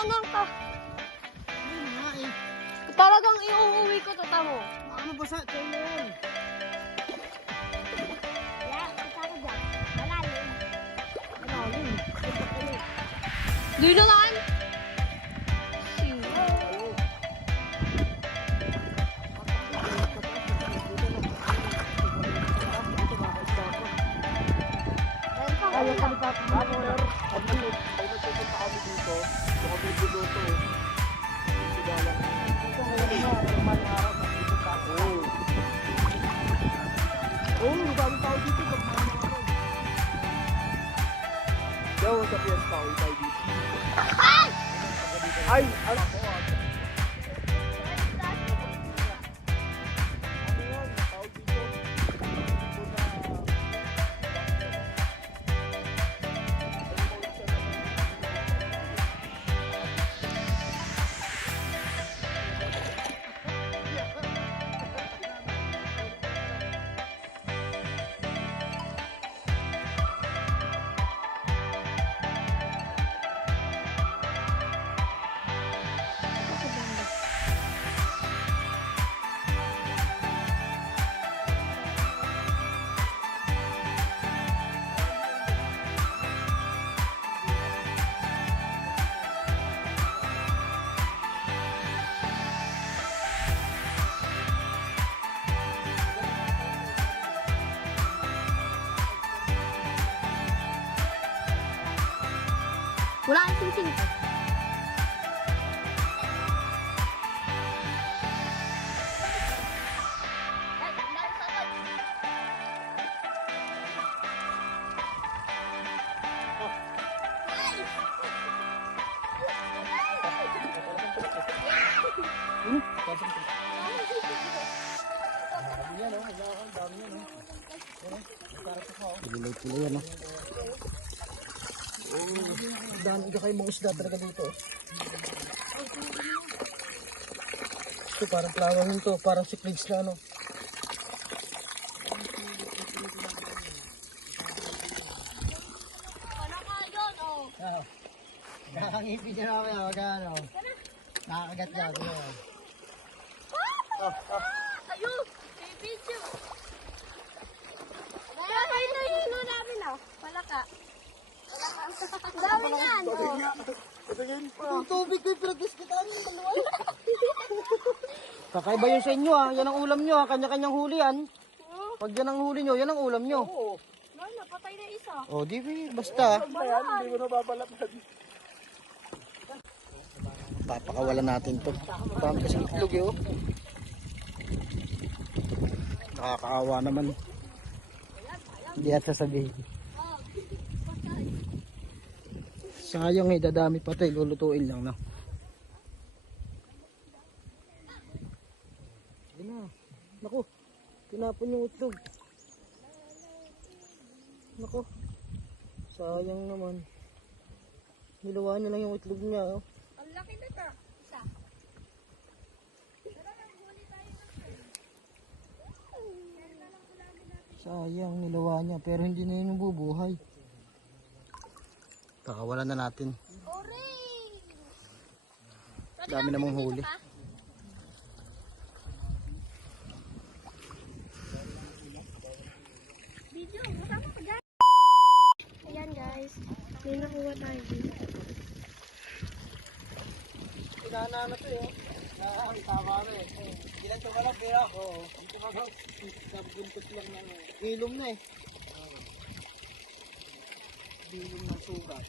Anak ka. Ayun nga eh. Talagang iuuwi ko to, tamo. Ano ba sa tiyan mo yun? Kaya, kita ko dyan. Malalim. Malalim. Di naman. Ayaw ka ni Papa Mayor. Pag nagpupunta kami dito, kung kami dito, sigala. Ito ngayon na, maling araw na dito ka. Oo, dami tao dito pag maling araw. Yo, sa fiesta, uwi tayo dito. Ay! Ano ko? Wala kang sing-sing. Tuloy-tuloy yan, no? Dami ka kayo mga isda talaga dito. Ito parang plawang ito, parang si Prince na ano. Ano ka yun, oh? Nakakangipin niya namin, magkano? Nakakagat niya. Tayo! Video! Kaya kayo na yun namin, oh. Palaka. Ang dami yan, oh. Ang tubig ko yung pinag-iskitan yung dalawa. Kakaiba yun sa inyo, Yan ang ulam nyo, Kanya-kanyang huli yan. Pag yan ang huli nyo, yan ang ulam nyo. Oo. Napatay na isa. O, di basta. Hindi mo nababalatan. Papakawalan natin to. Parang kasi itlog eh, oh. Nakakaawa naman. Hindi at sasabihin. Sayang eh, dadami pa ito eh. Lulutuin lang na. Sige na. Naku, tinapon yung itlog. Naku, sayang naman. Nilawa niya lang yung itlog niya. Oh. Ang laki na ito. Isa. Sayang, nilawa niya. Pero hindi na yun bubuhay. Pakawalan na natin. Dami namang huli. Video, masama ka dyan. Ayan guys, may nakuha tayo dito. Pinana na ito yun. Tama na eh. Ilan ito ka lang pera? Oo. Ito ka lang. Nabuntot lang na ilom na eh. Ilom ng sugat.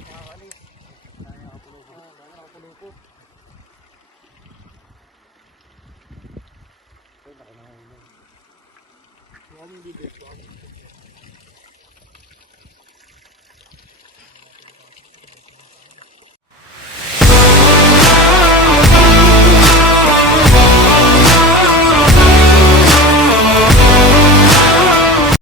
Nakakalis. Dahil nakapulupo. Dahil nakapulupo. Ito, laki na ilom. Huwag mong bibit.